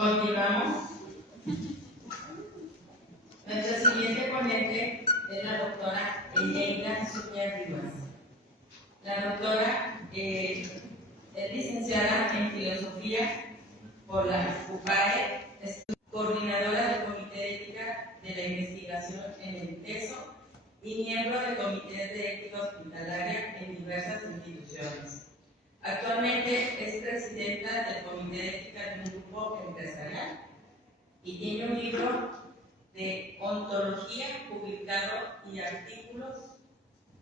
Continuamos. Nuestra siguiente ponente es la doctora Eneida Zúñiga Rivas. La doctora es licenciada en Filosofía por la UPAE, es coordinadora del Comité de Ética de la Investigación en el ITESO y miembro del Comité de Ética Hospitalaria en diversas instituciones. Actualmente es presidenta del Comité de Ética de un grupo empresarial y tiene un libro de ontología publicado y artículos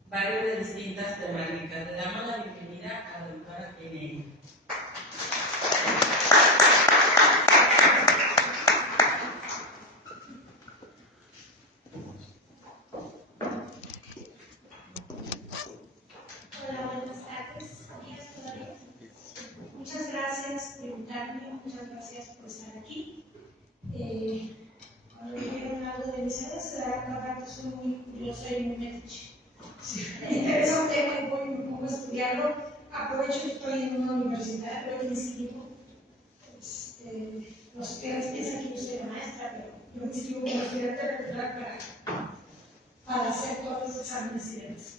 varios de distintas temáticas. Le damos la bienvenida a la doctora Eneida. Hola, buenas tardes. Muchas gracias por invitarme, muchas gracias por estar aquí. Cuando vieron algo de mis redes, se darán cuenta que soy muy curiosa y muy metiche. Me interesa un tema y voy un poco a estudiarlo. Aprovecho que estoy en una universidad, pero en inscribo. Los estudiantes piensan que yo soy la maestra, pero yo me inscribo como estudiante de regular para hacer todos los exámenes y demás.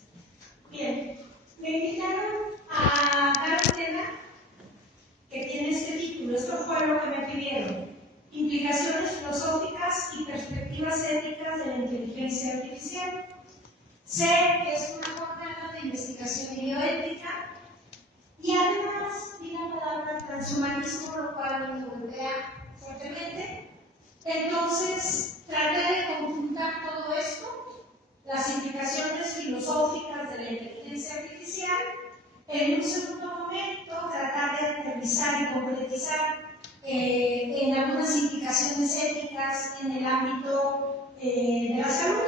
Bien, me invitaron a dar un tema que tiene este título. Esto fue lo que me pidieron: implicaciones filosóficas y perspectivas éticas de la inteligencia artificial. Sé que es una jornada de investigación y bioética y además vi la palabra transhumanismo, lo cual me golpea fuertemente. Entonces traté de conjuntar todo esto, las implicaciones filosóficas de la inteligencia artificial, en un segundo momento tratar de aterrizar y concretizar en algunas implicaciones éticas en el ámbito de la salud,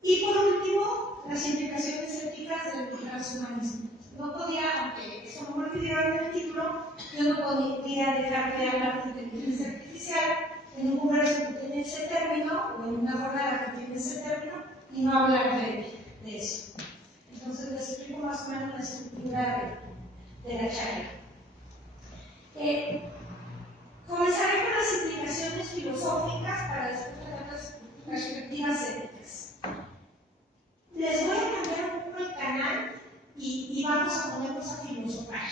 y por último, las implicaciones éticas del transhumanismo. No podía, aunque eso no me lo pidieron en el título, yo no podía dejar de hablar de inteligencia artificial en un congreso que tiene ese término, o en una jornada que tiene ese término, y no hablar de eso. Entonces les explico más o menos la estructura de la charla. Comenzaré con las implicaciones filosóficas para después tener las perspectivas éticas. Les voy a cambiar un poco el canal y vamos a ponernos a filosofar.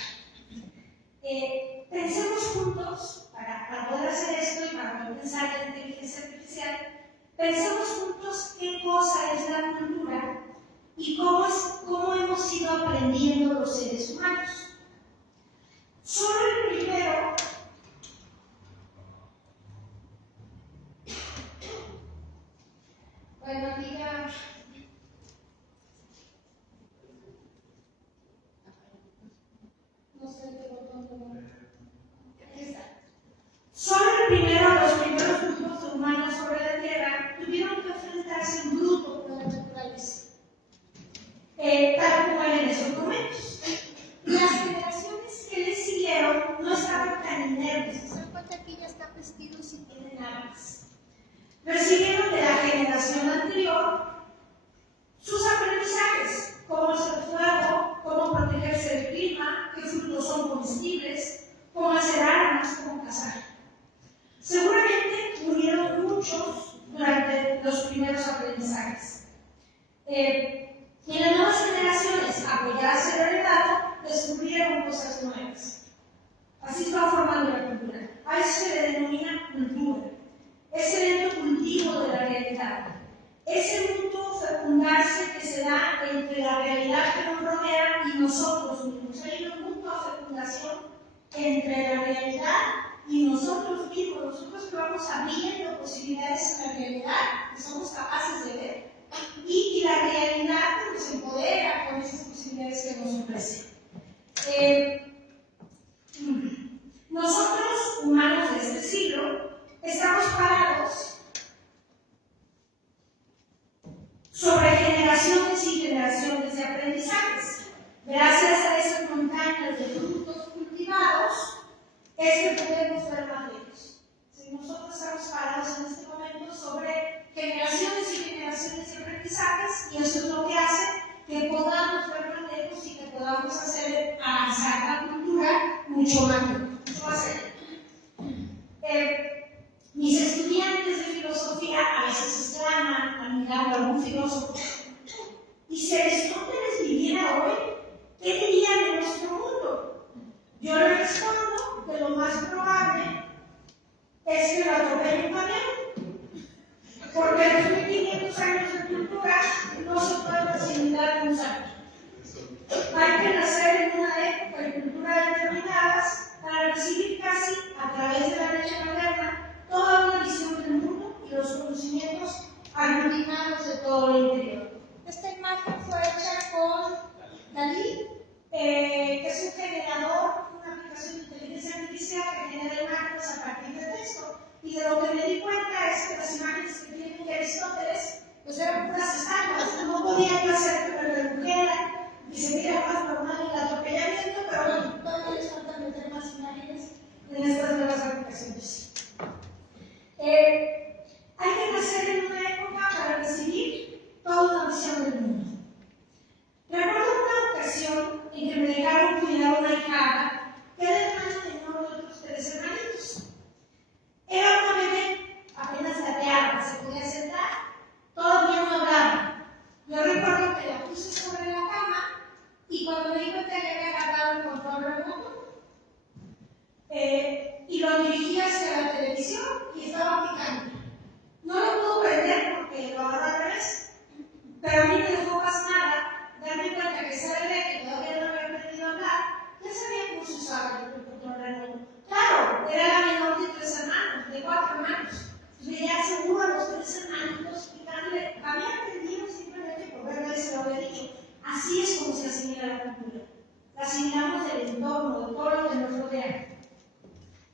Pensemos juntos, para poder hacer esto y para poder pensar en la inteligencia artificial, pensemos juntos qué cosa es la cultura y cómo hemos ido aprendiendo los seres humanos. Solo el primero diga. No sé qué botón. Aquí está. Solo los primeros grupos de humanos sobre la Tierra tuvieron que enfrentarse en bruto con la naturaleza, tal como era en esos momentos. Las generaciones que les siguieron no estaban tan inermes. Se dan cuenta que ya están vestidos y tienen armas. Recibieron de la generación anterior sus aprendizajes: cómo hacer fuego, cómo protegerse del clima, qué frutos son comestibles, cómo hacer armas, cómo cazar. Seguramente murieron muchos durante los primeros aprendizajes. Y las nuevas generaciones, apoyadas en el heredado, descubrieron cosas nuevas. Así se va formando la cultura. A eso se le denomina cultura. Es el lento cultivo de la realidad. Ese mutuo fecundarse que se da entre la realidad que nos rodea y nosotros mismos. Hay una mutua fecundación entre la realidad y nosotros mismos. Nosotros que vamos abriendo posibilidades en la realidad, que somos capaces de ver, y la realidad que nos empodera con esas posibilidades que nos ofrece. Nosotros, humanos de este siglo, estamos parados sobre generaciones y generaciones de aprendizajes. Gracias a esas montañas de frutos cultivados, es que podemos ver más lejos. Si nosotros estamos parados en este momento sobre generaciones y generaciones de aprendizajes, y eso es lo que hace que podamos ver más lejos y que podamos hacer avanzar la cultura mucho más allá. respondo que lo más probable es que lo atropelle un camión, porque los 1500 años de cultura no se pueden asimilar en un año. Hay que nacer en una época y cultura determinadas para recibir casi a través de la leche materna toda una visión del mundo y los conocimientos aglutinados de todo el interior. Esta imagen fue hecha con Dalí, que es un generador, una aplicación de inteligencia artificial que genera imágenes a partir de texto. Y de lo que me di cuenta es que las imágenes que tienen de Aristóteles pues eran puras estatuas, no podía yo hacer que me redujeran y se viera más normal el atropellamiento, pero bueno, todavía les falta meter más imágenes en estas nuevas aplicaciones. Hay que nacer en una época para recibir toda una visión del mundo. Recuerdo una ocasión en que me dejaron cuidar una hijada que era hermana menor de otros 3 hermanitos. Era una bebé, apenas gateaba, se podía sentar, todavía no hablaba. Yo recuerdo que la puse sobre la cama y cuando me di cuenta que había agarrado el control remoto y lo dirigí hacia la televisión y estaba picando. No lo pudo prender porque lo agarró al revés, pero a mí me dejó pasmada darme cuenta que esa bebé, que todavía no había aprendido a hablar, ya sabía cómo se usaba el control remoto. Claro, era la menor de 3 hermanos, de 4 hermanos. Veía seguro a los 3 hermanos picándole. Había aprendido simplemente por verlo y se lo había dicho. Así es como se asimila la cultura. La asimilamos del entorno, de todo lo que nos rodea.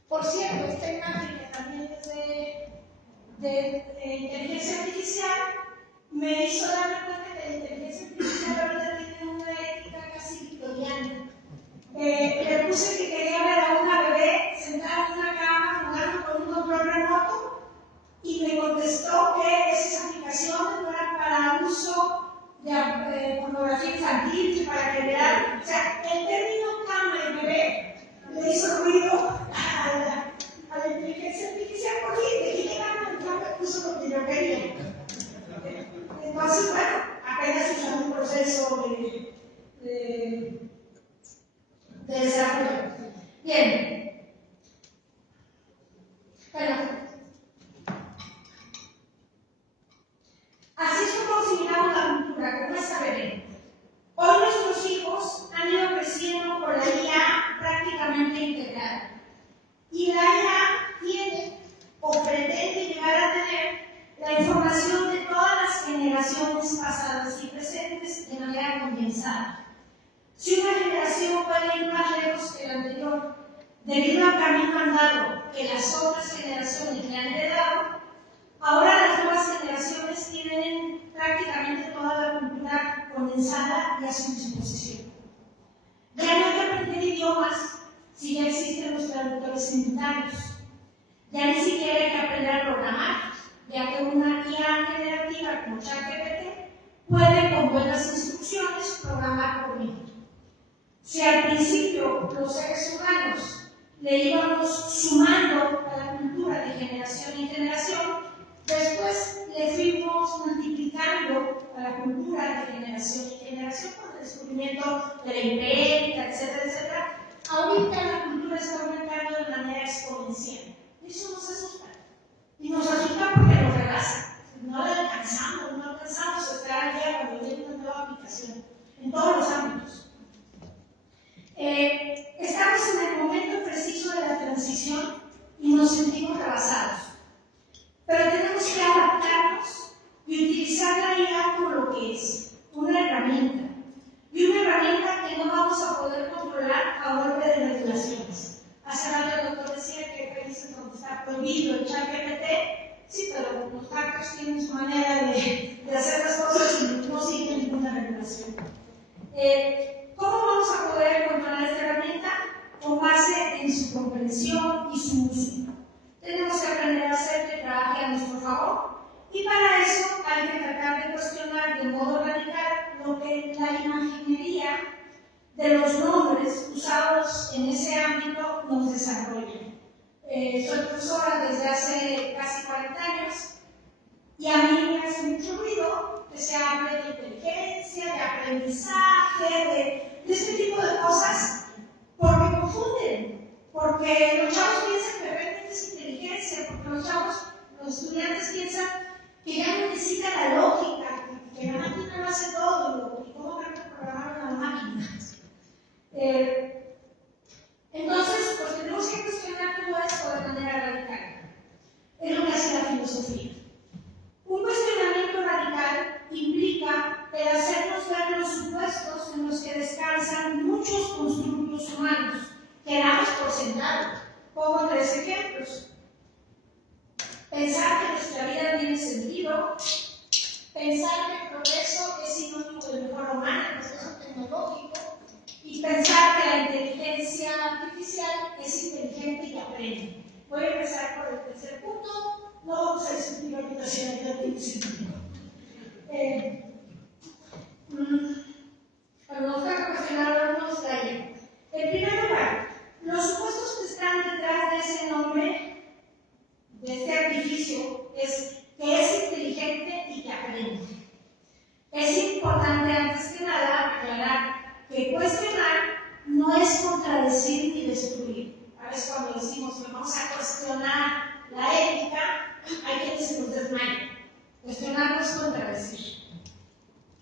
Por cierto, esta imagen que también es de inteligencia artificial me hizo darme cuenta que la inteligencia artificial ahorita tiene una ética casi victoriana. Le puse que quería ver a una bebé sentada en una cama jugando con un control remoto y me contestó que esas aplicaciones no eran para uso de pornografía infantil, para que vean. O sea, el término cama y bebé le hizo ruido a la inteligencia artificial porque de qué cama me puso lo que yo quería. Entonces, bueno, apenas usando un proceso de desarrollo. Bien. Bueno, así es como asimilamos la cultura, como esta bebé. Hoy nuestros hijos han ido creciendo con la IA prácticamente integrada. Y la IA tiene o pretende llegar a tener la información de todas las generaciones pasadas y presentes de manera condensada. Si una generación puede ir más lejos que la anterior, debido al camino andado que las otras generaciones le han heredado, ahora las nuevas generaciones tienen prácticamente toda la cultura condensada y a su disposición. Ya no hay que aprender idiomas si ya existen los traductores simultáneos. Ya ni siquiera hay que aprender a programar, ya que una IA generativa como ChatGPT puede con buenas instrucciones programar por mí. Si al principio los seres humanos le íbamos sumando a la cultura de generación en generación, después le fuimos multiplicando a la cultura de generación en generación con el descubrimiento de la imprenta, etcétera, etcétera. Ahorita la cultura está aumentando de manera exponencial. Eso nos asusta. Y nos asusta porque nos rebasa. No alcanzamos a estar al día cuando viene una nueva aplicación en todos los ámbitos. Estamos en el momento preciso de la transición y nos sentimos rebasados. Pero tenemos que adaptarnos y utilizar la IA como lo que es, una herramienta. Y una herramienta que no vamos a poder controlar a golpe de regulaciones. Hace rato el doctor decía que hay países donde está prohibido el ChatGPT. Sí, pero los hackers tienen su manera de hacer las cosas y no siguen ninguna regulación. ¿Cómo vamos a poder controlar esta herramienta? Con base en su comprensión y su uso. Tenemos que aprender a hacer que trabaje a nuestro favor y para eso hay que tratar de cuestionar de modo radical lo que la imaginería de los nombres usados en ese ámbito nos desarrolla. Soy profesora desde hace casi 40 años y a mí me hace mucho ruido que se hable de inteligencia, de aprendizaje, de este tipo de cosas, porque confunden. porque los chavos piensan que realmente es inteligencia, porque los estudiantes piensan que ya no necesita la lógica, que la máquina lo hace todo, y cómo van a programar una máquina. Entonces, pues tenemos que cuestionar todo esto de manera radical. Es lo que hace la filosofía. Un cuestionamiento radical implica el hacernos ver los supuestos en los que descansan muchos constructos humanos que damos por sentado. Pongo 3 ejemplos. Pensar que nuestra vida tiene sentido, pensar que el progreso es sinónimo de mejora humana, el proceso tecnológico, y pensar que la inteligencia artificial es inteligente y aprende. Voy a empezar por el tercer punto, no vamos a discutir ahorita si la vida tiene sentido. Nos toca cuestionarnos la idea. En primer lugar, los supuestos que están detrás de ese nombre, de este artificio, es que es inteligente y que aprende. Es importante, antes que nada, aclarar que cuestionar no es contradecir ni destruir. A veces cuando decimos que vamos a cuestionar la ética, hay quienes se nos desmayan. Cuestionar no es contradecir.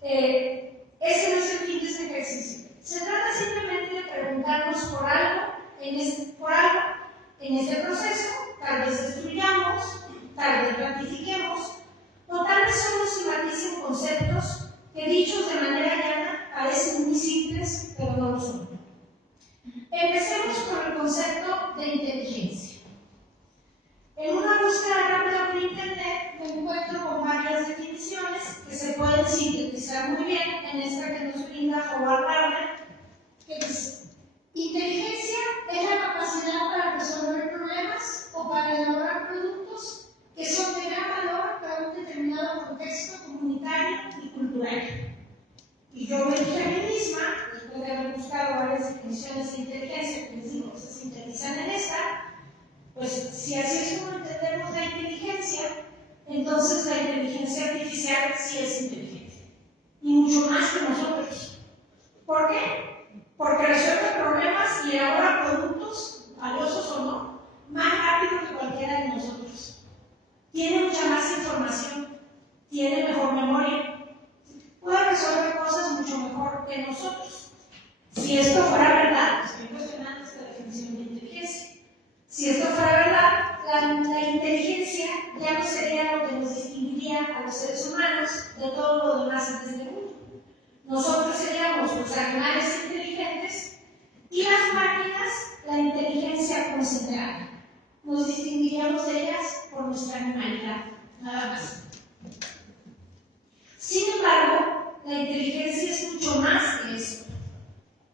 Ese no es el fin de este ejercicio. Se trata simplemente de preguntarnos por algo en este proceso. Tal vez destruyamos, tal vez ratifiquemos, o tal vez solo se maticen conceptos que, dichos de manera llana, parecen muy simples, pero no lo son. Empecemos con el concepto de inteligencia. En una búsqueda rápida por internet me encuentro con varias definiciones que se pueden sintetizar muy bien en esta que nos brinda Howard Gardner, que dice: inteligencia es la capacidad para resolver problemas o para elaborar productos que son de gran valor para un determinado contexto comunitario y cultural. Y yo me dije a mí misma, después de haber buscado varias definiciones de inteligencia que les digo, se sintetizan en esta, pues si así es como entendemos la inteligencia, entonces la inteligencia artificial sí es inteligencia. Y mucho más que nosotros. ¿Por qué? Porque resuelve problemas y elabora productos, valiosos o no, más rápido que cualquiera de nosotros. Tiene mucha más información, tiene mejor memoria, puede resolver cosas mucho mejor que nosotros. Si esto fuera verdad, estoy cuestionando esta definición de inteligencia. Si esto fuera verdad, la inteligencia ya no sería lo que nos distinguiría a los seres humanos de todo lo demás en este mundo. Nosotros seríamos los animales inteligentes y las máquinas la inteligencia concentrada. Nos distinguiríamos de ellas por nuestra animalidad, nada más. Sin embargo, la inteligencia es mucho más que eso.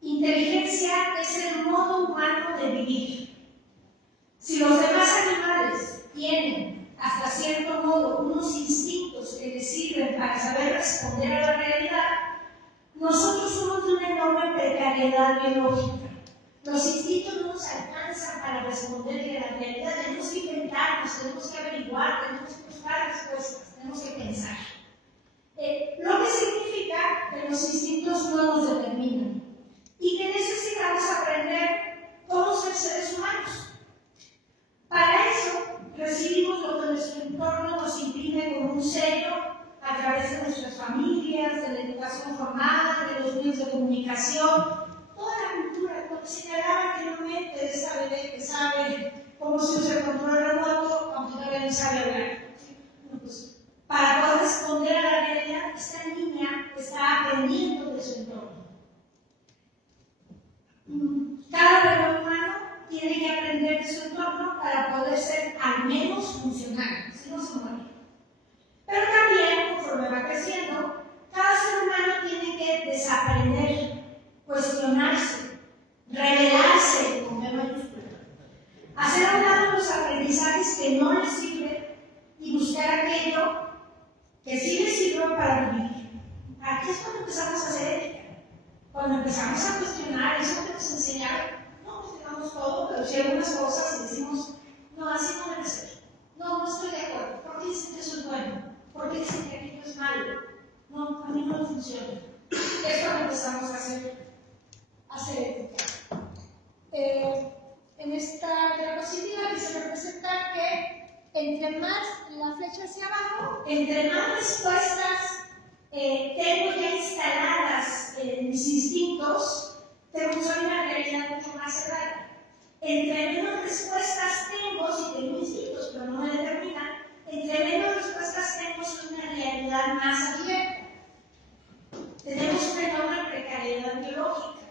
Inteligencia es el modo humano de vivir. Si los demás animales tienen, hasta cierto modo, unos instintos que les sirven para saber responder a la realidad, nosotros somos de una enorme precariedad biológica. Los instintos no nos alcanzan para responderle a la realidad. Tenemos que inventarnos, tenemos que averiguar, tenemos que buscar respuestas, tenemos que pensar. Lo que significa que los instintos no nos determinan y que necesitamos aprender cómo ser seres humanos. Para eso, recibimos lo que nuestro entorno nos imprime como un sello a través de nuestras familias, de la educación formal, de los medios de comunicación, toda la cultura, como señalaba anteriormente, de esta bebé que sabe cómo se usa el control remoto, aunque todavía no sabe hablar. Pues, para poder responder a la realidad, esta niña está aprendiendo de su entorno. Cada bebé humano tiene que aprender de su entorno para poder ser al menos funcional, si no se muere. Pero también, conforme va creciendo, cada ser humano tiene que desaprender, cuestionarse, rebelarse con B mayúscula, hacer a un lado los aprendizajes que no les sirven y buscar aquello que sí les sirve para vivir. Aquí es cuando empezamos a hacer ética, cuando empezamos a cuestionar eso que nos enseñaron. No cuestionamos todo, pero si hay algunas cosas y decimos, no, así no debe ser. No, no estoy de acuerdo. ¿Por qué dicen que eso es bueno? ¿Por qué dicen que aquello es malo? No, a mí no funciona. Es cuando empezamos a hacer ética. En esta diapositiva quise representar que entre más la flecha hacia abajo, entre más respuestas tengo ya instaladas en mis instintos, tengo una realidad mucho más cerrada. Entre menos respuestas tengo, si tengo instintos pero no me determinan, entre menos respuestas tengo, soy una realidad más abierta. Tenemos una enorme precariedad biológica.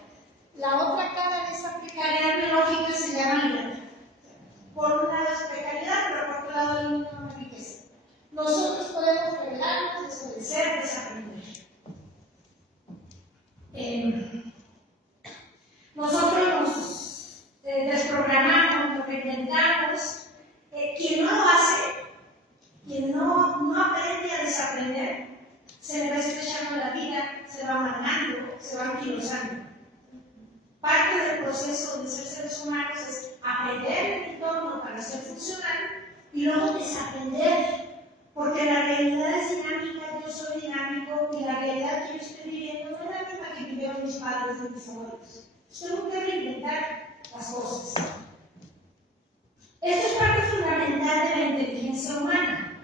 La otra cara de esa precariedad biológica se llama libertad. Por un lado es precariedad, pero por otro lado es una riqueza. Nosotros podemos revelarnos, desobedecer, desaprender. Nosotros nos desprogramamos, lo que intentamos. Quien no lo hace, quien no aprende a desaprender, se le va estrechando la vida, se va amargando, se va anquilosando. Parte del proceso de ser seres humanos es aprender el entorno para ser funcional y luego desaprender, porque la realidad es dinámica, yo soy dinámico y la realidad que yo estoy viviendo no es la misma que vivieron mis padres y mis abuelos. Tengo que reinventar las cosas. Esto es parte fundamental de la inteligencia humana.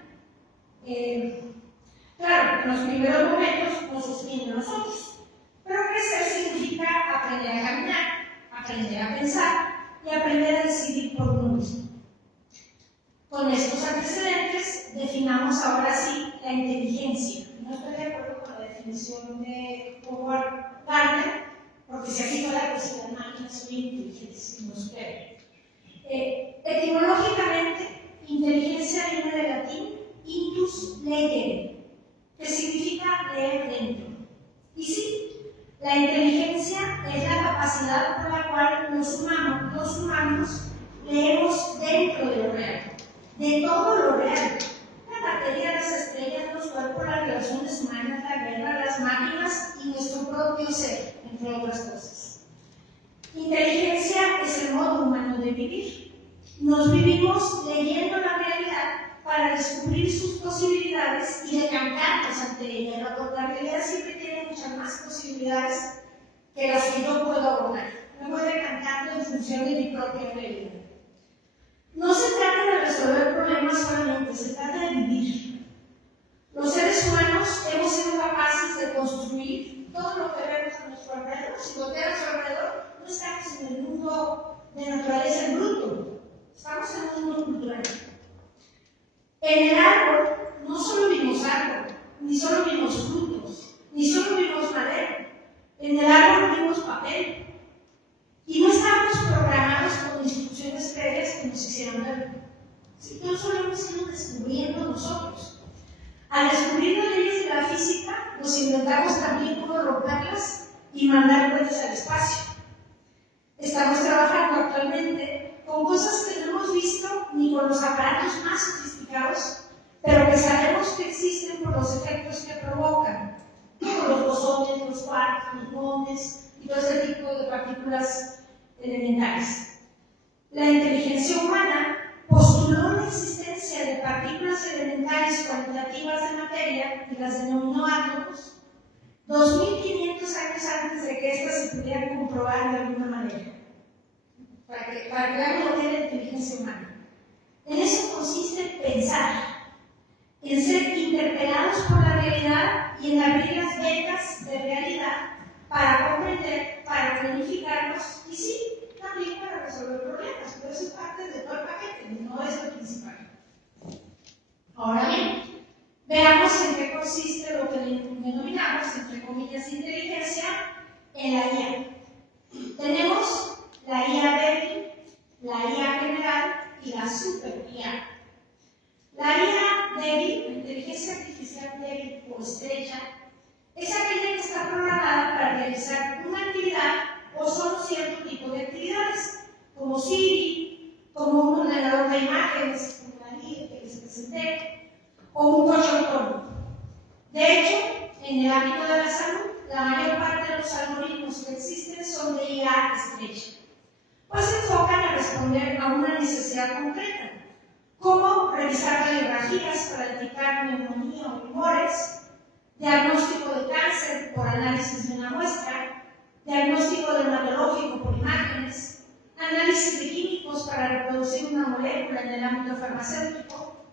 Claro, en los primeros momentos nos sostiene a nosotros, pero crecer significa aprender a caminar, aprender a pensar y aprender a decidir por uno mismo. Con estos antecedentes definamos ahora sí la inteligencia. No estoy de acuerdo con la definición de Howard Gardner, porque si aquí fuera pues las máquinas son inteligentes, no espero. Etimológicamente, inteligencia viene del latín intus legere, que significa leer dentro. Y sí, la inteligencia es la capacidad por la cual los humanos leemos dentro de lo real, de todo lo real. La materia, las estrellas, los cuerpos, las relaciones humanas, la guerra, las máquinas y nuestro propio ser, entre otras cosas. Inteligencia es el modo humano de vivir. Nos vivimos leyendo la realidad para descubrir sus posibilidades y decantarnos ante ella. La realidad siempre tiene muchas más posibilidades que las que yo puedo abordar. Me voy decantando en función de mi propia realidad. No se trata de resolver problemas solamente, se trata de vivir. Los seres humanos hemos sido capaces de construir todo lo que vemos a nuestro alrededor. Si volteamos a nuestro alrededor, no estamos en el mundo de naturaleza en bruto, estamos en un mundo cultural. En el árbol no solo vimos árbol, ni solo vimos frutos, ni solo vimos madera. En el árbol vimos papel. Y no estábamos programados con instrucciones previas que nos hicieran ver. Si no solo hemos ido descubriendo nosotros. Al descubrir las leyes de la física, nos inventamos también cómo romperlas y mandar cohetes al espacio. Estamos trabajando actualmente con cosas que no hemos visto ni con los aparatos más sofisticados, pero que sabemos que existen por los efectos que provocan, como los bosones, los quarks, los muones y todo ese tipo de partículas elementales. La inteligencia humana postuló la existencia de partículas elementales cuantitativas de materia y las denominó átomos 2500 años antes de que éstas se pudieran comprobar de alguna manera. Para que veamos lo que es la inteligencia humana. En eso consiste en pensar, en ser interpelados por la realidad y en abrir las vetas de realidad para comprender, para planificarnos y sí, también para resolver problemas, pero eso es parte de todo el paquete, no es lo principal. Ahora bien, veamos en qué consiste lo que denominamos, entre comillas, inteligencia en la IA. Tenemos la IA débil, la IA general y la super IA. La IA débil, la inteligencia artificial débil o estrecha, es aquella que está programada para realizar una actividad o solo cierto tipo de actividades, como Siri, como un ordenador de imágenes, como la guía que les presenté, o un coche autónomo. De hecho, en el ámbito de la salud, la mayor parte de los algoritmos que existen son de IA estrecha, pues se enfocan a responder a una necesidad concreta, como revisar radiografías para detectar neumonía o tumores, diagnóstico de cáncer por análisis de una muestra, diagnóstico dermatológico por imágenes, análisis de químicos para reproducir una molécula en el ámbito farmacéutico.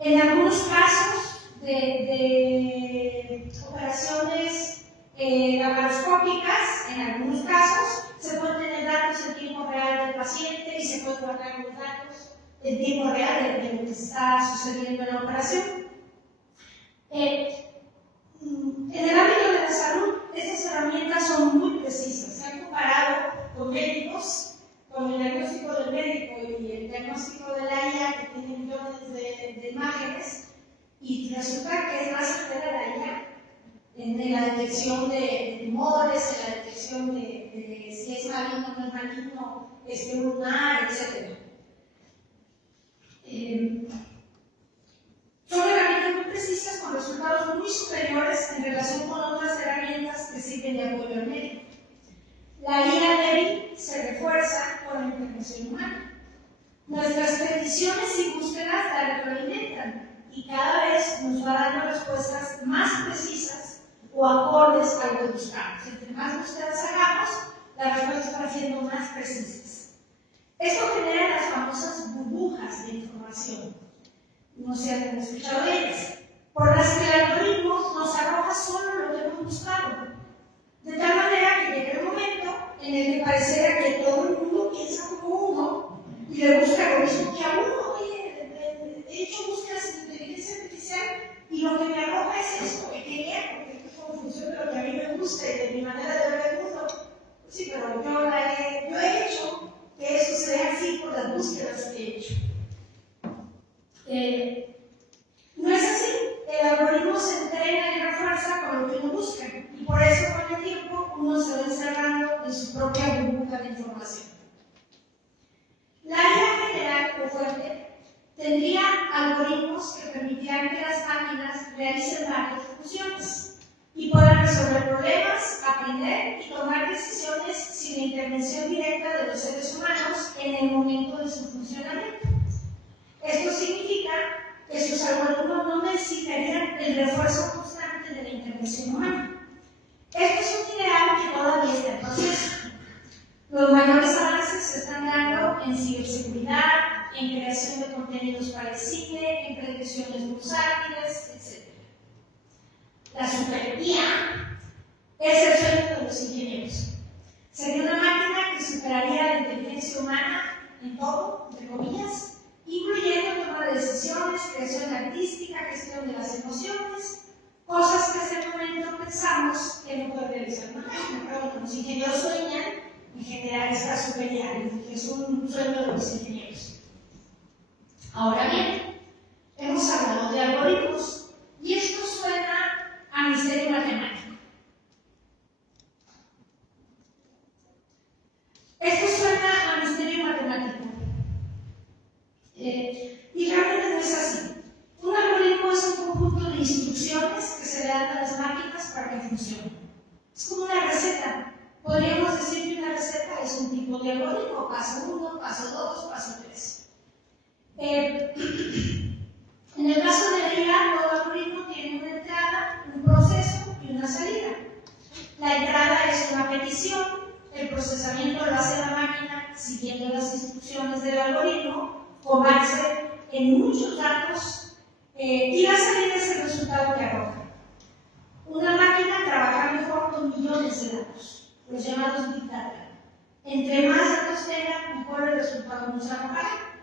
En algunos casos de operaciones laparoscópicas, en algunos casos, se pueden tener datos en tiempo real del paciente y se pueden guardar los datos en tiempo real de lo que está sucediendo en la operación. En el ámbito de la salud, estas herramientas son muy precisas. Se han comparado con médicos, con el diagnóstico del médico y el diagnóstico de la IA, que tiene millones de imágenes, y resulta que es más severa la IA en la detección de tumores, en la detección de si es maligno o no es maligno, lunar, etc. Son herramientas muy precisas con resultados muy superiores en relación con otras herramientas que sirven de apoyo al médico. La IA débil se refuerza con la intervención humana. Nuestras peticiones y búsquedas la retroalimentan y cada vez nos va dando respuestas más precisas o acordes a lo que buscamos. Entre más búsquedas hagamos, las respuestas van siendo más precisas. Esto genera las famosas burbujas de información. No sé si han escuchado de ellas, por las que el algoritmo nos arroja solo lo que hemos buscado. De tal manera que llega el momento en el que pareciera que todo el mundo piensa como uno y le busca lo mismo que a uno. Oye, he hecho búsquedas en inteligencia artificial y lo que me arroja es esto que quería, porque esto es como función de lo que a mí me gusta y de mi manera de ver el mundo. Sí, pero yo he hecho que eso sea así por las búsquedas que he hecho. No es así. El algoritmo se entrena y refuerza con lo que uno busca, y por eso con el tiempo uno se va encerrando en su propia burbuja de información. La IA general o fuerte tendría algoritmos que permitieran que las máquinas realicen varias funciones y puedan resolver problemas, aprender y tomar decisiones sin la intervención directa de los seres humanos en el momento de su funcionamiento. Esto significa que sus algoritmos no necesitarían el refuerzo constante de la intervención humana. Esto es un ideal que todavía está en proceso. Los mayores avances se están dando en ciberseguridad, en creación de contenidos para el cine, en predicciones bursátiles, etc. La superioría es el sueño de los ingenieros. Sería una máquina que superaría la inteligencia humana en todo, entre comillas, incluyendo toma de decisiones, creación artística, gestión de las emociones, cosas que hasta el momento pensamos que no puede realizar una máquina. Pero bueno, los ingenieros sueñan en generar esta superioridad, que es un sueño de los ingenieros. Ahora bien, hemos hablado de algoritmos y esto suena a misterio matemático. Esto suena a misterio matemático. Y realmente no es así. Un algoritmo es un conjunto de instrucciones que se le dan a las máquinas para que funcionen. Es como una receta. Podríamos decir que una receta es un tipo de algoritmo: paso 1, paso 2, paso 3. En el caso de la IA, todo algoritmo tiene una entrada, un proceso y una salida. La entrada es una petición, el procesamiento lo hace la máquina siguiendo las instrucciones del algoritmo, con base en muchos datos, y la salida es el resultado que arroja. Una máquina trabaja mejor con millones de datos, los llamados Big Data. Entre más datos tenga, mejor el resultado nos arrojará.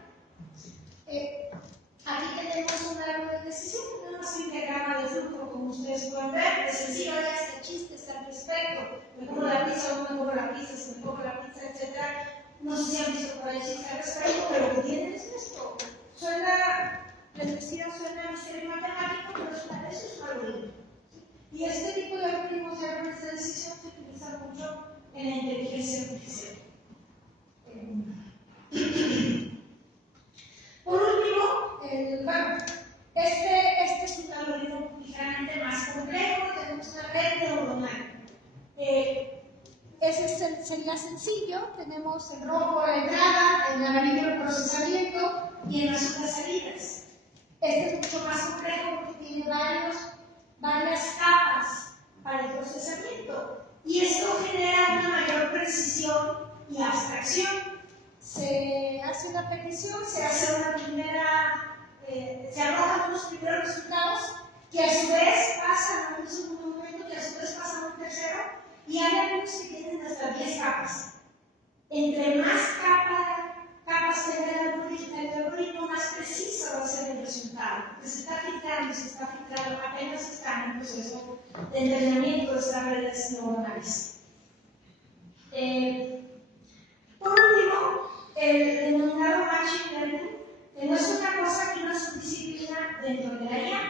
Aquí tenemos un árbol de decisión, no es un diagrama de flujo, como ustedes pueden ver. Es sencillo, ya este chiste está al respecto. Me como la pizza, no me como la pizza, si me como la pizza, etc. No sé si han visto por ahí chistes al respecto, pero lo que tienen es esto. Suena, les decía, suena a misterio matemático, pero eso es un algoritmo. Y este tipo de algoritmos de árboles de decisión se utilizan mucho en la inteligencia artificial. Por último, este es un algoritmo ligeramente más complejo. Tenemos una red neuronal. Ese sería sencillo. Tenemos en rojo la entrada, en amarillo el procesamiento y en azul las salidas. Este es mucho más complejo porque tiene varias capas para el procesamiento. Y esto genera una mayor precisión y abstracción. se hace una petición, se hace una primera, se arrojan unos primeros resultados que a su vez pasan a un segundo momento, que a su vez pasan a un tercero, y hay algunos que tienen hasta 10 capas. Entre más capas tenga el algoritmo, más preciso va a ser el resultado. Porque se está filtrando, apenas está en proceso de entrenamiento de estas redes neuronales. Por último, el denominado Machine Learning, que no es otra cosa que una subdisciplina dentro de la IA.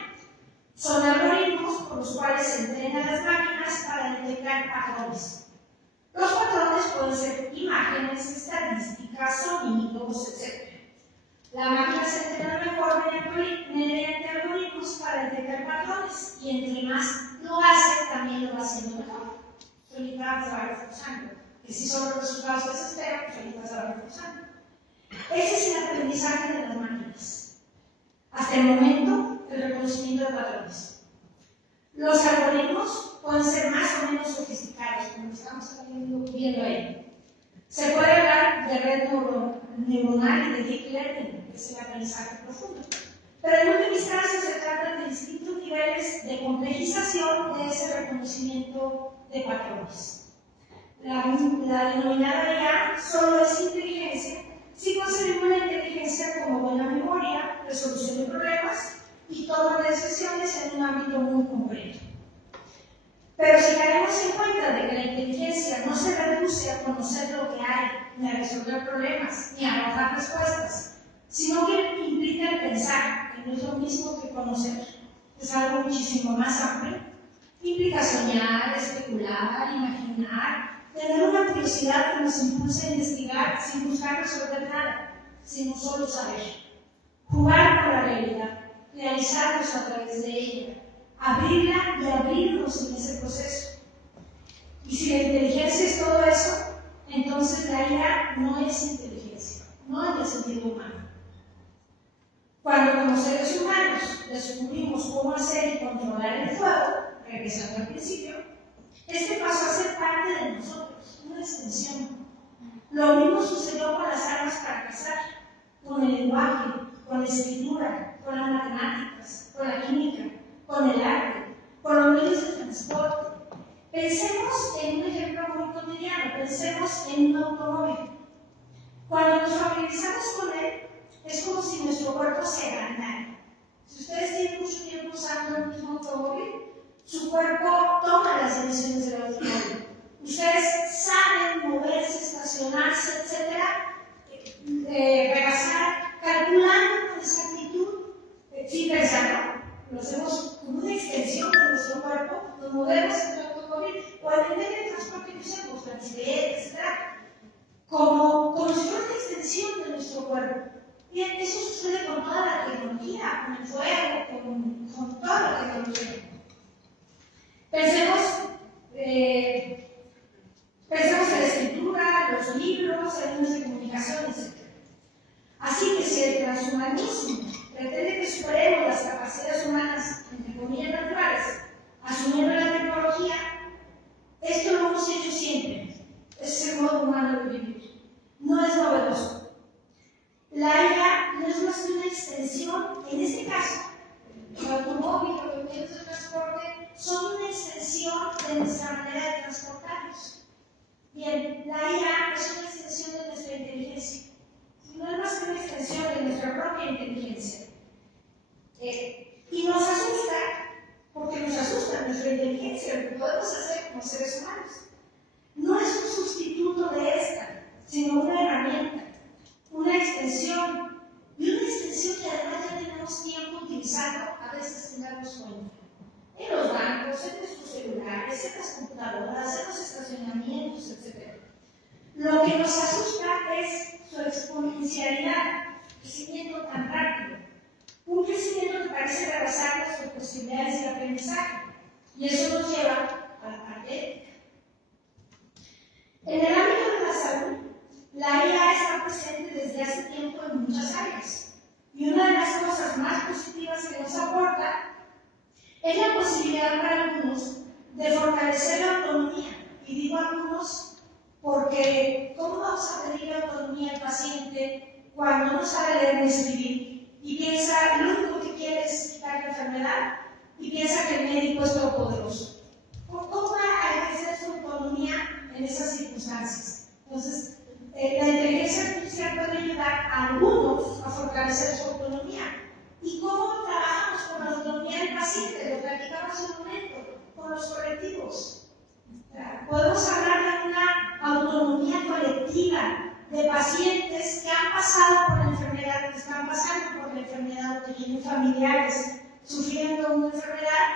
Son algoritmos por los cuales se entrenan las máquinas para detectar patrones. Los patrones pueden ser imágenes, estadísticas, sonidos, etc. La máquina se entrena mejor mediante algoritmos para detectar patrones, y entre más lo hace, también lo va haciendo mejor. Solita se va reforzando. Que si son los resultados que se esperan, pues solita se va reforzando. Ese es el aprendizaje de las máquinas. Hasta el momento, el reconocimiento de patrones. Los algoritmos pueden ser más o menos sofisticados, como estamos viendo ahí. Se puede hablar de red neuronal y de deep learning, que es el aprendizaje profundo. Pero en última instancia se trata de distintos niveles de complejización de ese reconocimiento de patrones. La denominada IA solo es inteligencia si concebimos la inteligencia como buena memoria, resolución de problemas y toma de decisiones en un ámbito muy concreto. Pero si caemos en cuenta de que la inteligencia no se reduce a conocer lo que hay, ni a resolver problemas, ni a arrojar respuestas, sino que implica el pensar, que no es lo mismo que conocer, es algo muchísimo más amplio. Implica soñar, especular, imaginar, tener una curiosidad que nos impulse a investigar sin buscar resolver nada, sino solo saber. Jugar con la realidad, realizarnos a través de ella, abrirla y abrirnos en ese proceso. Y si la inteligencia es todo eso, entonces la IA no es inteligencia, no en el sentido humano. Cuando como seres humanos descubrimos cómo hacer y controlar el fuego, regresando al principio, este pasó a ser parte de nosotros, una extensión. Lo mismo sucedió con las armas para cazar, con el lenguaje, con la escritura, con las matemáticas, con la química, con el arte, con los medios de transporte. Pensemos en un ejemplo muy cotidiano, pensemos en un automóvil. Cuando nos familiarizamos con él, es como si nuestro cuerpo se agrandara. Si ustedes tienen mucho tiempo usando el mismo automóvil, su cuerpo toma las dimensiones del automóvil. Ustedes saben moverse, estacionarse, etc., rebasar, calculando con exactitud, sin pensarlo. Lo hacemos como una extensión de nuestro cuerpo, nos movemos en el automóvil o en el medio de transporte que usamos, la bicicleta, etc., como si fuera una extensión de nuestro cuerpo. Y eso sucede con toda la tecnología, con el fuego, con toda la tecnología. Pensemos en la escritura, los libros, en medios de comunicación, etc. Así que si el transhumanismo pretende que superemos las capacidades humanas, entre comillas naturales, asumiendo la tecnología, esto lo hemos hecho siempre. Es el modo humano de vivir. No es novedoso. La IA no es más que una extensión, en este caso, el automóvil o los medios de transporte son una extensión de nuestra manera de transportarnos. Bien, la IA es una extensión de nuestra inteligencia. No es más que una extensión de nuestra propia inteligencia. Y nos asusta, porque nos asusta nuestra inteligencia, lo que podemos hacer como seres humanos. No es un sustituto de esta, sino una herramienta, una extensión, y una extensión que además ya tenemos tiempo utilizando, a veces sin darnos cuenta. En los bancos, en nuestros celulares, en las computadoras, en los estacionamientos, etc. Lo que nos asusta es su exponencialidad, crecimiento tan rápido. Un crecimiento que parece rebasar nuestras posibilidades de aprendizaje. Y eso nos lleva a la parte ética. En el ámbito de la salud, la IA está presente desde hace tiempo en muchas áreas. Y una de las cosas más positivas que nos aporta es la posibilidad para algunos de fortalecer la autonomía. Y digo algunos porque ¿cómo vamos a pedirle autonomía al paciente cuando no sabe leer ni escribir y piensa, lo único que quiere es quitar la enfermedad y piensa que el médico es todopoderoso? ¿Cómo va a ejercer su autonomía en esas circunstancias? Entonces, la inteligencia artificial puede ayudar a algunos a fortalecer su autonomía. ¿Y cómo trabajamos con la autonomía del paciente? Lo platicamos en un momento, con los colectivos. Podemos hablar de una autonomía colectiva de pacientes que han pasado por la enfermedad, que están pasando por la enfermedad, que tienen familiares sufriendo una enfermedad,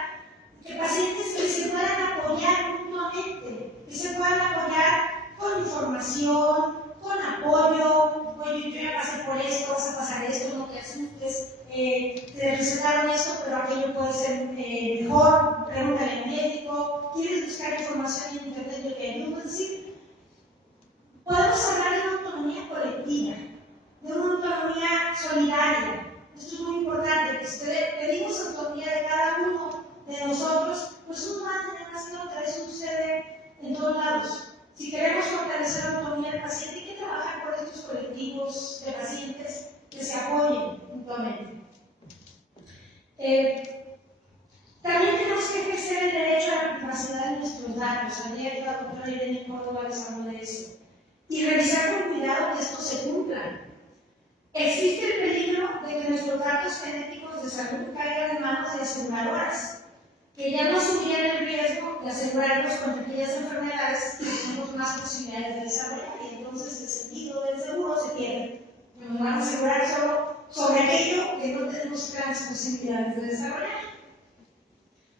que pacientes que se puedan apoyar mutuamente, que se puedan apoyar con información, con apoyo. Oye, yo ya pasé por esto, vas a pasar esto, no te asustes, te recetaron esto, pero aquello puede ser mejor, pregúntale al médico, quieres buscar información en internet, yo te ayudo. Es decir, podemos hablar de una autonomía colectiva, de una autonomía solidaria. Esto es muy importante, que si pedimos autonomía de cada uno de nosotros, pues uno va a tener más que otra. Eso sucede en todos lados. Si queremos fortalecer la autonomía del paciente, hay que trabajar por estos colectivos de pacientes que se apoyen mutuamente. También tenemos que ejercer el derecho a la privacidad de nuestros datos. Ayer la doctora Irene Córdoba les habló de eso. Y revisar con cuidado que estos se cumplan. Existe el peligro de que nuestros datos genéticos de salud caigan en manos de aseguradoras, que ya no asumirían el riesgo de asegurarnos contra aquellas enfermedades que tenemos más posibilidades de desarrollar, y entonces el sentido del seguro se pierde. Nos van a asegurar solo sobre aquello que no tenemos grandes posibilidades de desarrollar.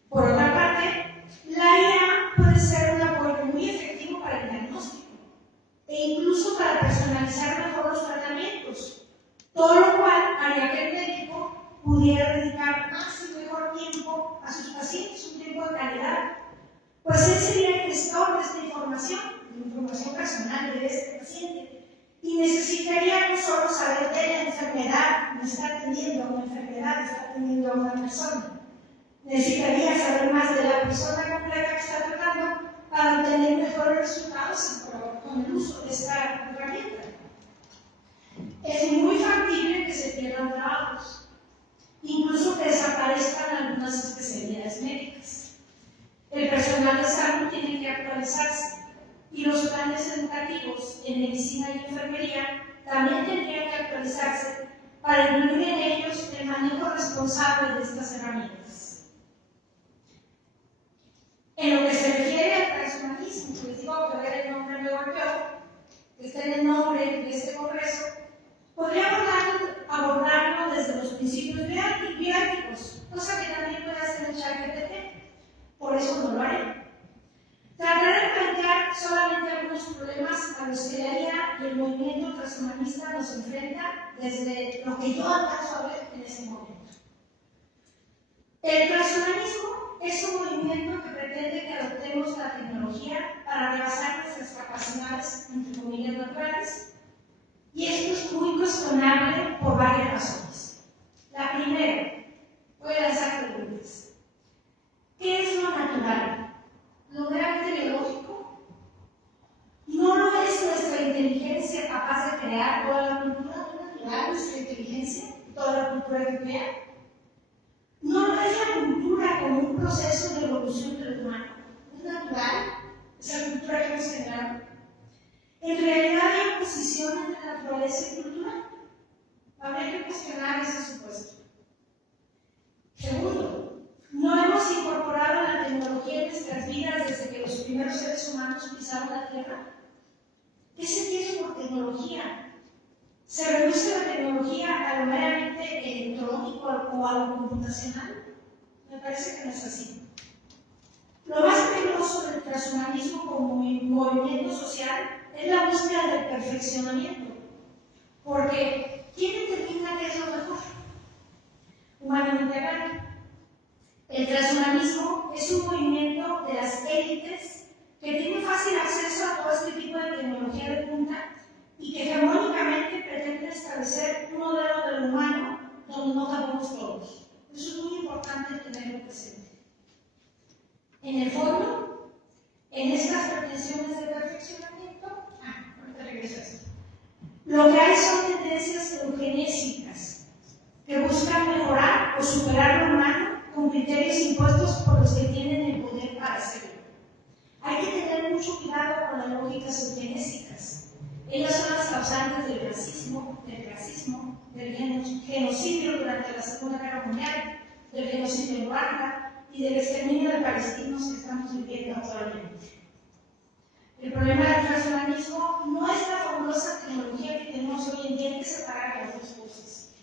Por otra parte, la IA puede ser un apoyo muy efectivo para el diagnóstico e incluso para personalizar mejor los tratamientos, todo lo cual haría que el médico pudiera dedicar más y mejor tiempo a sus pacientes, un tiempo de calidad, pues él sería el gestor de esta información, la información personal de este paciente, y necesitaría no solo saber de la enfermedad, no está atendiendo a una enfermedad, está atendiendo a una persona. Necesitaría saber más de la persona completa que está tratando para obtener mejores resultados con el uso de esta herramienta. Es muy factible que se pierdan trabajos, incluso que desaparezcan algunas especialidades médicas. El personal de salud tiene que actualizarse y los planes educativos en medicina y enfermería también tendrían que actualizarse para incluir en ellos el manejo responsable de estas herramientas. En lo que se refiere al transhumanismo, les digo que ver el nombre me golpeó, que está en el nombre de este congreso, podría abordarlo desde los principios bioéticos, cosa que también puede hacer el ChatGPT. Por eso no lo haré. Trataré de plantear solamente algunos problemas a los que la IA y el movimiento transhumanista nos enfrenta desde lo que yo alcanzo a ver en este momento. El transhumanismo es un movimiento que pretende que adoptemos la tecnología para rebasar nuestras capacidades, entre comillas, naturales. Y esto es muy cuestionable por varias razones. La primera, voy a lanzar preguntas. ¿Qué es lo natural? ¿Lo meramente biológico? ¿No lo es nuestra inteligencia capaz de crear toda la cultura? ¿No es natural nuestra inteligencia, toda la cultura que crea? ¿No lo es la cultura como un proceso de evolución del humano? ¿Es natural esa cultura que hemos generado? En realidad hay oposición entre naturaleza y cultura. Habría que cuestionar ese supuesto. Segundo, no hemos incorporado la tecnología en nuestras vidas desde que los primeros seres humanos pisaron la Tierra. ¿Qué se tiene por tecnología? ¿Se reduce la tecnología a lo meramente electrónico o a lo computacional? Me parece que no es así. Lo más peligroso del transhumanismo como movimiento social es la búsqueda del perfeccionamiento. Porque ¿quién determina qué es lo mejor? Humanamente hablando. El transhumanismo es un movimiento de las élites que tiene fácil acceso a todo este tipo de tecnología de punta y que hegemónicamente pretende establecer un modelo del humano donde no cabemos todos. Eso es muy importante tenerlo presente. En el fondo, en estas pretensiones de perfeccionamiento, regreso a esto. Lo que hay son tendencias eugenésicas que buscan mejorar o superar lo humano con criterios impuestos por los que tienen el poder para hacerlo. Hay que tener mucho cuidado con las lógicas eugenésicas. Ellas son las causantes del racismo, del genocidio durante la Segunda Guerra Mundial, del genocidio en Ruanda y del exterminio de palestinos que estamos viviendo actualmente. El problema del transhumanismo no es la fabulosa tecnología que tenemos hoy en día, hay que separar las dos cosas,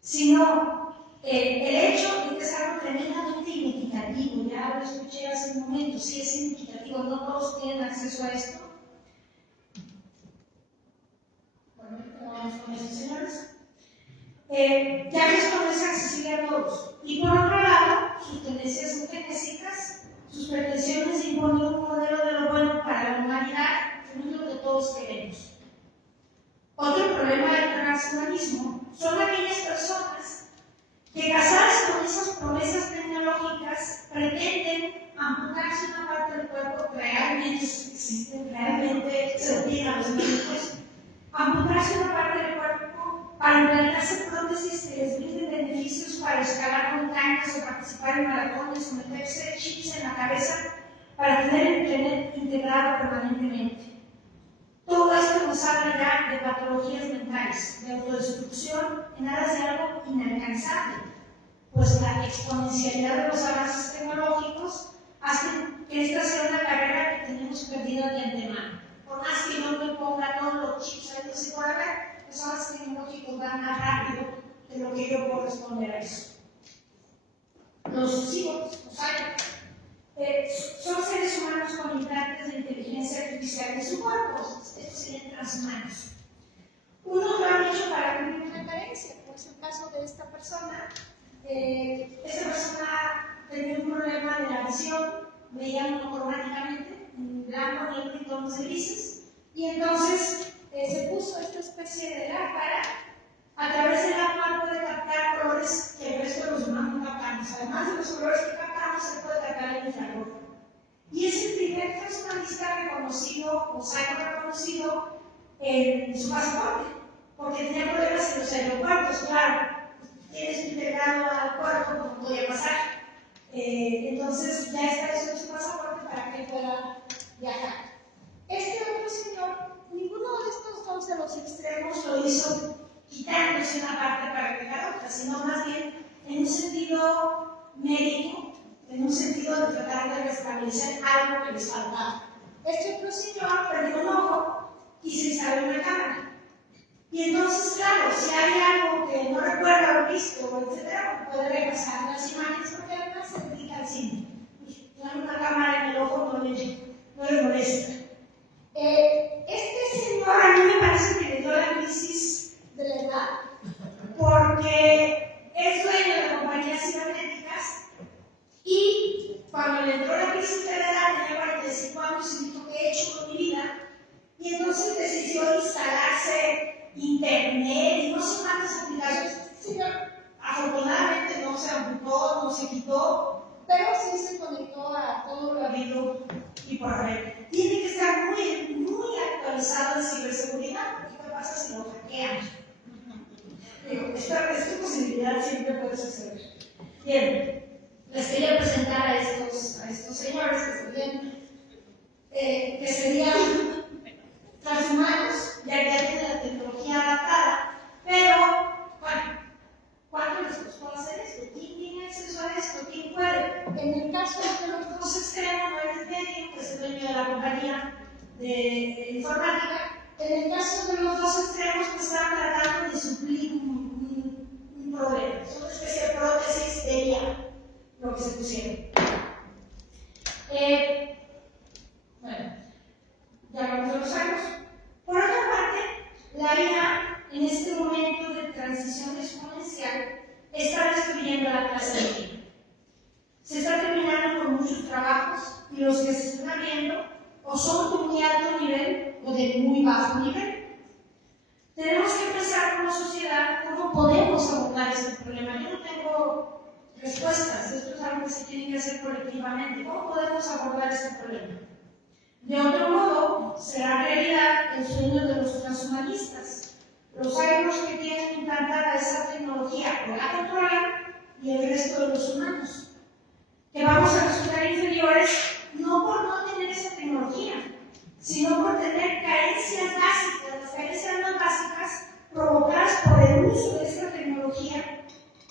sino el hecho de que es algo tremendamente inequitativo. Ya lo escuché hace un momento, sí es inequitativo, no todos tienen acceso a esto. Bueno, vamos con eso, señores. Ya que esto no es accesible a todos. Y por otro lado, sus tendencias eugenésicas, sus pretensiones de imponer un modelo de lo bueno para la humanidad, que no es lo que todos queremos. Otro problema del transhumanismo son aquellas personas que, casadas con esas promesas tecnológicas, pretenden amputarse una parte del cuerpo que realmente existe, realmente se lo piden a los médicos, amputarse una parte del cuerpo para implantarse prótesis que les brinden beneficios para escalar montañas o participar en maratones o meterse chips en la cabeza para tener el internet integrado permanentemente. Todo esto nos habla ya de patologías mentales, de autodestrucción en aras de algo inalcanzable, pues la exponencialidad de los avances tecnológicos hace que esta sea una carrera que tenemos perdida de antemano. Por más que yo me ponga todos los chips ahí y por haber, los avances tecnológicos van más rápido de lo que yo puedo responder a eso. Los cyborgs, los son seres humanos con implantes de inteligencia artificial en su cuerpo. Estos serían transhumanos. Unos lo han hecho para cubrir una carencia, como es el caso de esta persona. Esta persona tenía un problema de la visión, veía monocromáticamente, en blanco, negro y tonos de grises, y entonces se puso esta especie de lámpara a través de la cual puede captar colores que el resto de los humanos no captamos. Además de los colores que captamos, se puede captar el infrarrojo. Y es el primer transhumanista reconocido, o cyborg reconocido, en su pasaporte, porque tenía problemas en los aeropuertos. Claro, tienes integrado al cuerpo, no podía pasar. Entonces ya está eso en su pasaporte para que pueda viajar. Este otro señor, ninguno de estos dos de los extremos lo hizo quitándose una parte para pegar otra, sino más bien en un sentido médico, en un sentido de tratar de restablecer algo que les faltaba. Este otro señor perdió un ojo y se instaló una cámara. Y entonces, claro, si hay algo que no recuerda haber visto, etc., puede repasar las imágenes porque además se dedica al cine. Tener una cámara en el ojo no le molesta. Este señor a mí me parece que le dio la crisis de la edad porque es dueño de compañías cibernéticas y cuando le entró la crisis de la edad tenía 45 años y dijo: ¿qué he hecho con mi vida? Y entonces decidió instalarse internet y no sé cuántas aplicaciones. Este señor afortunadamente no se amputó, no se quitó, pero sí se conectó a todo lo habido y por haber. Tiene que estar muy actualizado en ciberseguridad, porque ¿qué pasa si lo hackean? Esta posibilidad siempre puede suceder. Bien, les quería presentar a estos señores que serían transhumanos, ya que tienen la tecnología adaptada, pero, bueno, ¿cuánto les costó hacer esto? ¿Quién tiene acceso a esto? ¿Quién puede? En el caso de los dos extremos, no es medio, que es el dueño de la compañía de informática. En el caso de los dos extremos, pues estaban tratando de suplir un problema. Es una especie de prótesis de IA, lo que se pusieron. Bueno, ya vamos a los años. Por otra parte, la IA, en este momento de transición exponencial, está destruyendo la clase media. Se está terminando con muchos trabajos y los que se están abriendo o son de muy alto nivel o de muy bajo nivel. Tenemos que pensar como sociedad cómo podemos abordar este problema. Yo no tengo respuestas, esto es algo que se tiene que hacer colectivamente. ¿Cómo podemos abordar este problema? De otro modo, será realidad el sueño de los transhumanistas, los cyborgs que tienen implantada esa tecnología por la cultural y el resto de los humanos, que vamos a resultar inferiores no por no tener esa tecnología, sino por tener carencias básicas, las carencias más básicas provocadas por el uso de esta tecnología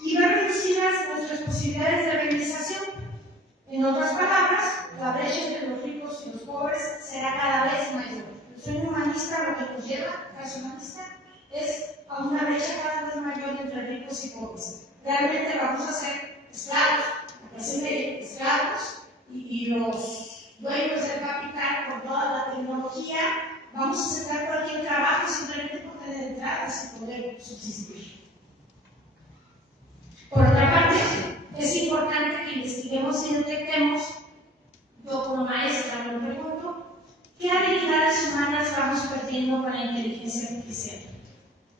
y ver reducidas nuestras posibilidades de realización. En otras palabras, la brecha entre los ricos y los pobres será cada vez mayor. El sueño humanista lo que nos lleva, transhumanista, es a una brecha cada vez mayor entre ricos y pobres. Realmente vamos a ser esclavos, esclavos y los dueños del capital con toda la tecnología, vamos a aceptar cualquier trabajo simplemente por tener entradas y poder subsistir. Por otra parte, es importante que investiguemos y detectemos, yo como maestra me pregunto, ¿qué habilidades humanas vamos perdiendo con la inteligencia artificial?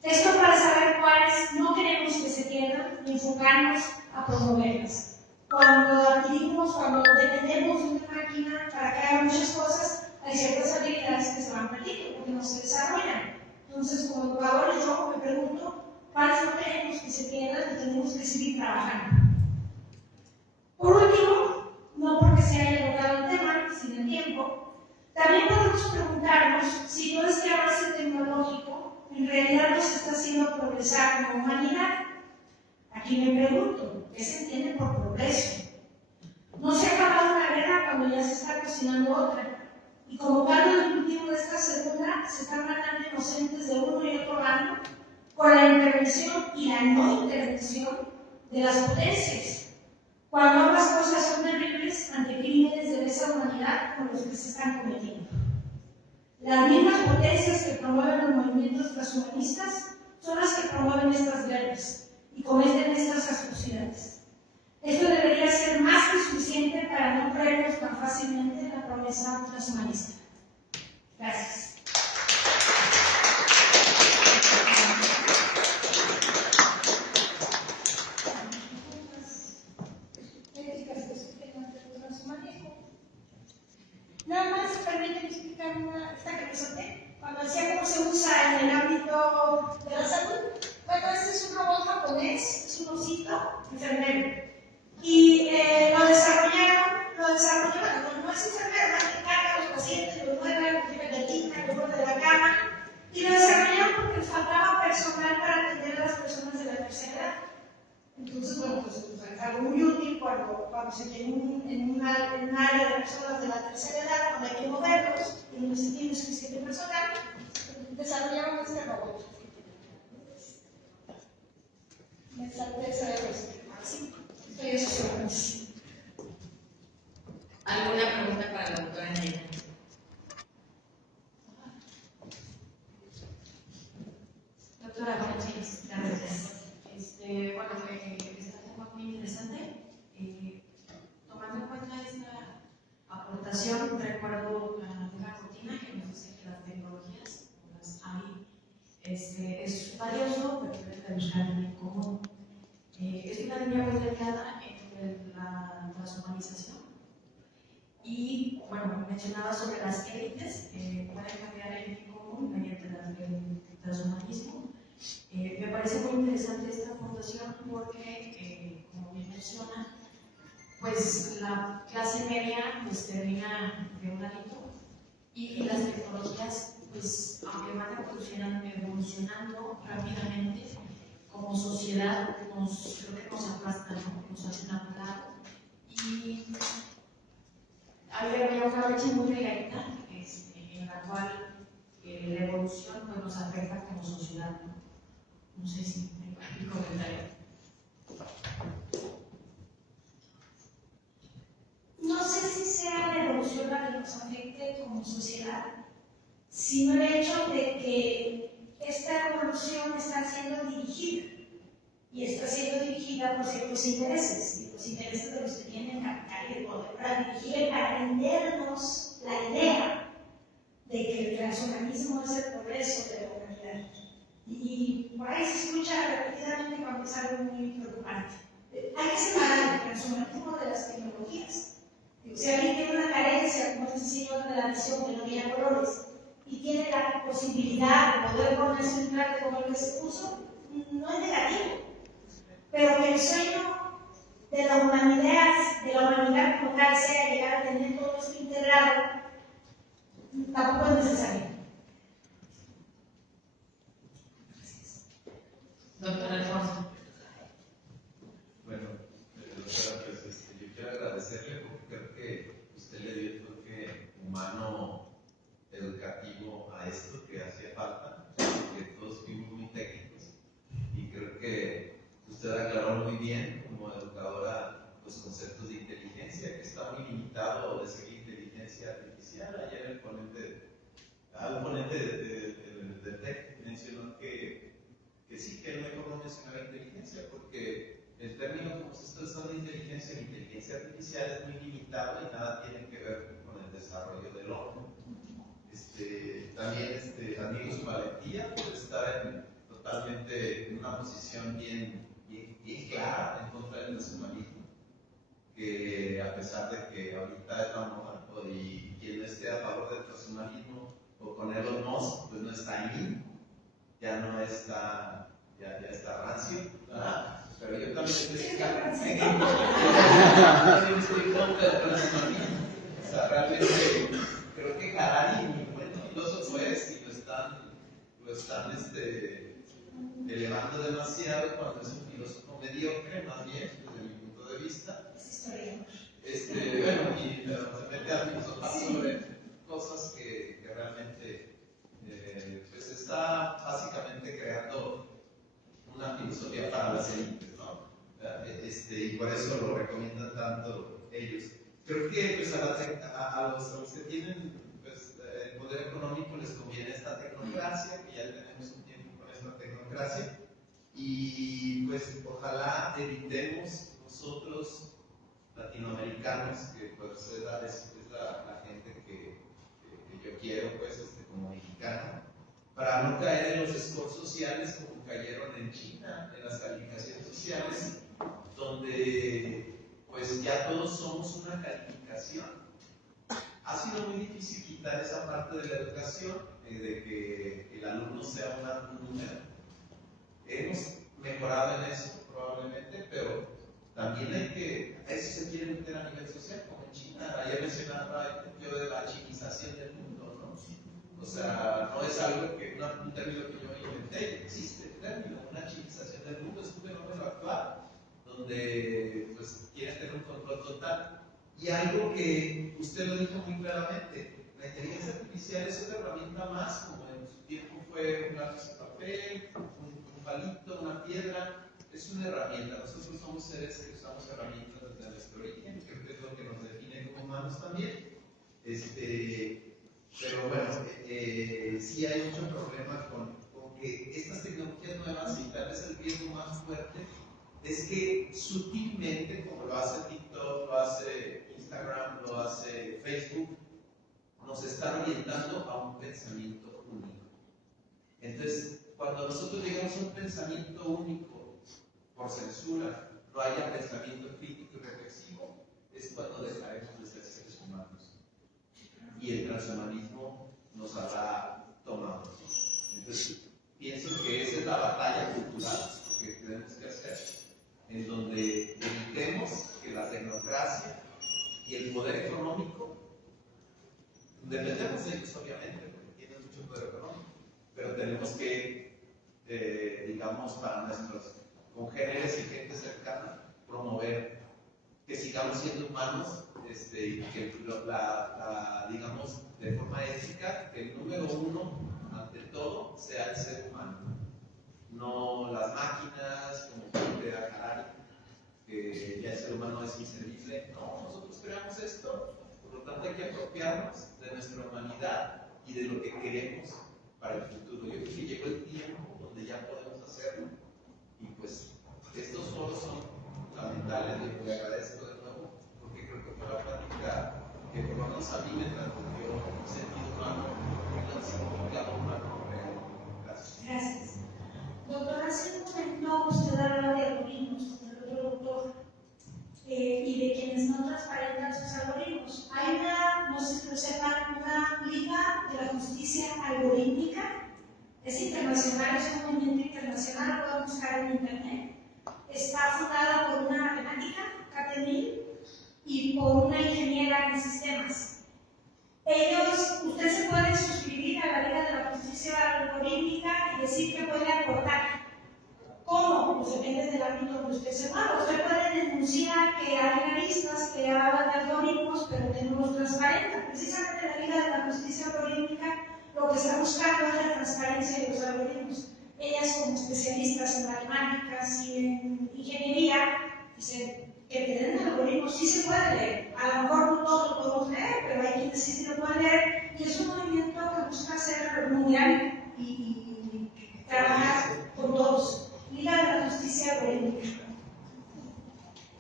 Esto para saber cuáles no queremos que se pierdan y enfocarnos a promoverlas. Cuando dependemos de una máquina para que haga muchas cosas, hay ciertas habilidades que se van perdiendo porque no se desarrollan. Entonces, como educadores, yo me pregunto, ¿cuáles no queremos que se pierdan y tenemos que seguir trabajando? Por último, no porque se haya tocado el tema, sino el tiempo, también podemos preguntarnos si todo este avance tecnológico en realidad nos está haciendo progresar como humanidad. Aquí me pregunto, ¿qué se entiende por progreso? No se ha acabado una guerra cuando ya se está cocinando otra. Y como caldo de cultivo de esta segunda, se están matando inocentes de uno y otro bando con la intervención y la no intervención de las potencias. Cuando ambas cosas son terribles ante crímenes de lesa humanidad como los que se están cometiendo. Las mismas potencias que promueven los movimientos transhumanistas son las que promueven estas guerras y cometen estas atrocidades. Esto debería ser más que suficiente para no creernos tan fácilmente en la promesa transhumanista. Gracias. Nada más permíteme explicar esta que me solté. Cuando decía cómo se usa en el ámbito de la salud, bueno, este es un robot japonés, es un osito enfermero. Y lo desarrollaron, bueno, no es enfermero, que carga a los pacientes, los mueve, los lleva de tinta, los borde de la cama. Y lo desarrollaron porque faltaba personal para atender a las personas de la tercera edad. Entonces, bueno, pues es algo muy útil cuando se tiene en un área de personas de la tercera edad, cuando hay que moverlos y no se tiene suficiente personal, desarrollaron este robot. Me salté esa de sí, estoy asociando. ¿Alguna pregunta para la doctora Neira? Doctora, buenos días. Gracias. Bueno, está tema muy interesante. Tomando en cuenta esta aportación, recuerdo una rutina que nos dice que las tecnologías, las AI, es valioso, pero hay que buscar el bien común. Es una línea muy delgada entre la transhumanización y, bueno, mencionaba sobre las élites, pueden cambiar el bien común mediante el transhumanismo. Me parece muy interesante esta fundación porque, como bien menciona, pues la clase media pues termina de un ladito y las tecnologías, pues aunque van evolucionando rápidamente, como sociedad creo que nos aplastan, ¿no? Nos hacen a un lado y había una brecha muy delgadita en la cual la evolución pues, nos afecta como sociedad, ¿no? No sé si me explico comentario. No sé si sea la evolución la que nos afecte como sociedad, sino el hecho de que esta evolución está siendo dirigida y está siendo dirigida por ciertos intereses, y los intereses de los que tienen capital y el poder para dirigir, para vendernos la idea de que el transhumanismo es el progreso de la humanidad. Y por ahí se escucha repetidamente cuando es algo muy preocupante. Hay que separar el transhumanismo de las tecnologías. Si alguien tiene una carencia, como este señor de la visión que no veía colores, y tiene la posibilidad de poder ponerse un traje como el que se puso, no es negativo. Pero que el sueño de la humanidad como tal sea llegar a tener todo esto integrado, tampoco es necesario. Doctor Alfonso. Bueno, doctora, pues yo quiero agradecerle porque creo que usted le dio el toque humano educativo a esto que hacía falta, que todos fuimos muy técnicos y creo que usted aclaró muy bien como educadora los conceptos de inteligencia, que está muy limitado decir inteligencia artificial. Ayer el ponente del TEC mencionó que sí, que el mejor no mencionaba inteligencia, porque el término como se está usando inteligencia artificial es muy limitado y nada tiene que ver con el desarrollo del hombre. También admiro su valentía por estar totalmente en una posición bien clara en contra del transhumanismo, que a pesar de que ahorita es la moda y quien no esté a favor del transhumanismo o con Elon Musk, pues no está ahí, ya no está, ya está rancio, ¿verdad? Pero yo también estoy en contra del transhumanismo. O sea, realmente creo que Harari, muy buen filósofo es, y lo están elevando demasiado cuando es un filósofo mediocre, más bien, desde mi punto de vista. Bueno, y se mete a filosofar sobre cosas que realmente pues está básicamente creando una filosofía para las élites, ¿no? Y por eso lo recomiendan tanto ellos. Creo que pues, a los que tienen pues, el poder económico les conviene esta tecnocracia, que ya tenemos un tiempo con esta tecnocracia, y pues ojalá evitemos nosotros latinoamericanos, que pues es la gente que yo quiero pues, como mexicano, para no caer en los scores sociales como cayeron en China, en las calificaciones sociales, donde pues ya todos somos una calificación. Ha sido muy difícil quitar esa parte de la educación, de que el alumno sea un número. Hemos mejorado en eso probablemente, pero también eso se quiere meter a nivel social, como en China. Ayer mencionaba yo de la chinización del mundo, ¿no? O sea, no es algo un término que yo inventé, existe el término, una chinización del mundo, es un fenómeno actual, donde pues quieren tener un control total. Y algo que usted lo dijo muy claramente, la inteligencia artificial es una herramienta más, como en su tiempo fue un lápiz de papel, un palito, una piedra, es una herramienta. Nosotros somos seres que usamos herramientas desde nuestro origen, creo que es lo que nos define como humanos también. Pero bueno, sí hay mucho problema con que estas tecnologías nuevas, y tal vez el riesgo más fuerte, es que sutilmente, como lo hace TikTok, lo hace Instagram, lo hace Facebook, nos están orientando a un pensamiento único. Entonces, cuando nosotros llegamos a un pensamiento único por censura, no haya pensamiento crítico y reflexivo, es cuando dejaremos de ser seres humanos. Y el transhumanismo nos habrá tomado. Entonces, pienso que esa es la batalla cultural que tenemos que hacer, en donde evitemos que la tecnocracia y el poder económico, dependemos de ellos obviamente, porque tienen mucho poder económico, pero tenemos que, digamos, para nuestros congéneres y gente cercana, promover que sigamos siendo humanos, y que digamos, de forma ética, que el número uno, ante todo, sea el ser humano, no las máquinas, como plantea Harari, que ya el ser humano es inservible. No, nosotros creamos esto, por lo tanto hay que apropiarnos de nuestra humanidad y de lo que queremos para el futuro. Yo creo que llegó el tiempo donde ya podemos hacerlo, y pues estos foros son fundamentales. Le agradezco de nuevo, porque creo que fue la plática que por lo menos a mí me transmitió un sentido humano y un significado humano real. Gracias. Gracias. Doctor, hace un momento usted hablaba de algoritmos con el otro doctor y de quienes no transparentan sus algoritmos. hay una, no sé si lo sepan, una Liga de la Justicia Algorítmica. Es internacional, es un movimiento internacional, lo pueden buscar en internet. Está fundada por una matemática, Kathleen, y por una ingeniera en sistemas. Usted se puede suscribir a la Liga de la Justicia Algorítmica y decir que puede aportar. ¿Cómo? Pues depende del ámbito donde usted se mueva. Usted puede denunciar que hay analistas que hablan de algoritmos, pero que no los transparentan. Precisamente la Liga de la Justicia Algorítmica lo que está buscando es la transparencia de los algoritmos. Ellas, como especialistas en matemáticas y en ingeniería, dicen que tener algoritmos sí se puede leer. A lo mejor no todos lo podemos leer, pero hay quienes sí se lo pueden leer. Y es un movimiento que busca ser mundial y trabajar con todos. Liga de la Justicia Algorítmica.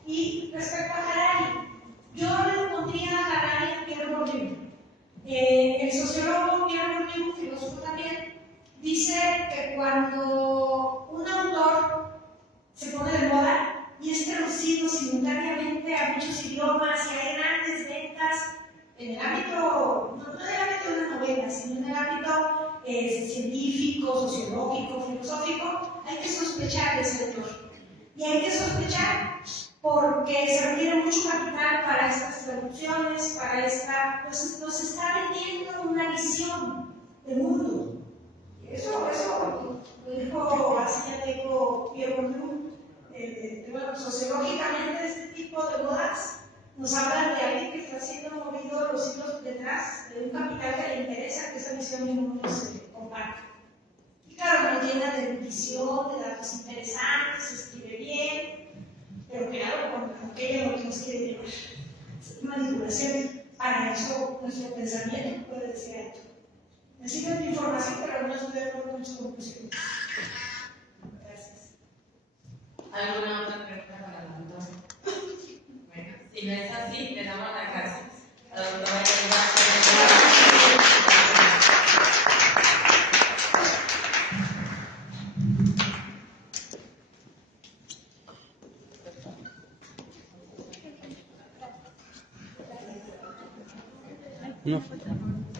Y respecto a Harari, yo le pondría a Harari a Pierre Bourdieu. El sociólogo Pierre Bourdieu, filósofo también, dice que cuando un autor se pone de moda y es traducido simultáneamente a muchos idiomas y hay grandes ventas en el ámbito, no en el ámbito de una novela, sino en el ámbito científico, sociológico, filosófico, hay que sospechar de ese autor. Y hay que sospechar porque se requiere mucho capital para estas traducciones, para esta. Nos está vendiendo una visión del mundo. Eso lo dijo así, ya dijo Pierre Bourdieu. Bueno, sociológicamente, este tipo de modas nos hablan de alguien que está siendo movido los hilos detrás de un capital que le interesa que esa visión del mundo se comparte. Y claro, nos llena de erudición, de datos interesantes, se escribe bien, pero claro, con aquello lo que nos quiere llevar. Manipulación. Para eso, nuestro pensamiento puede ser alto. Necesitan información, pero no estoy de acuerdo con sus conclusiones. Gracias. ¿Alguna otra pregunta para la doctora? Bueno, si no es así, le damos la casa. La doctora No.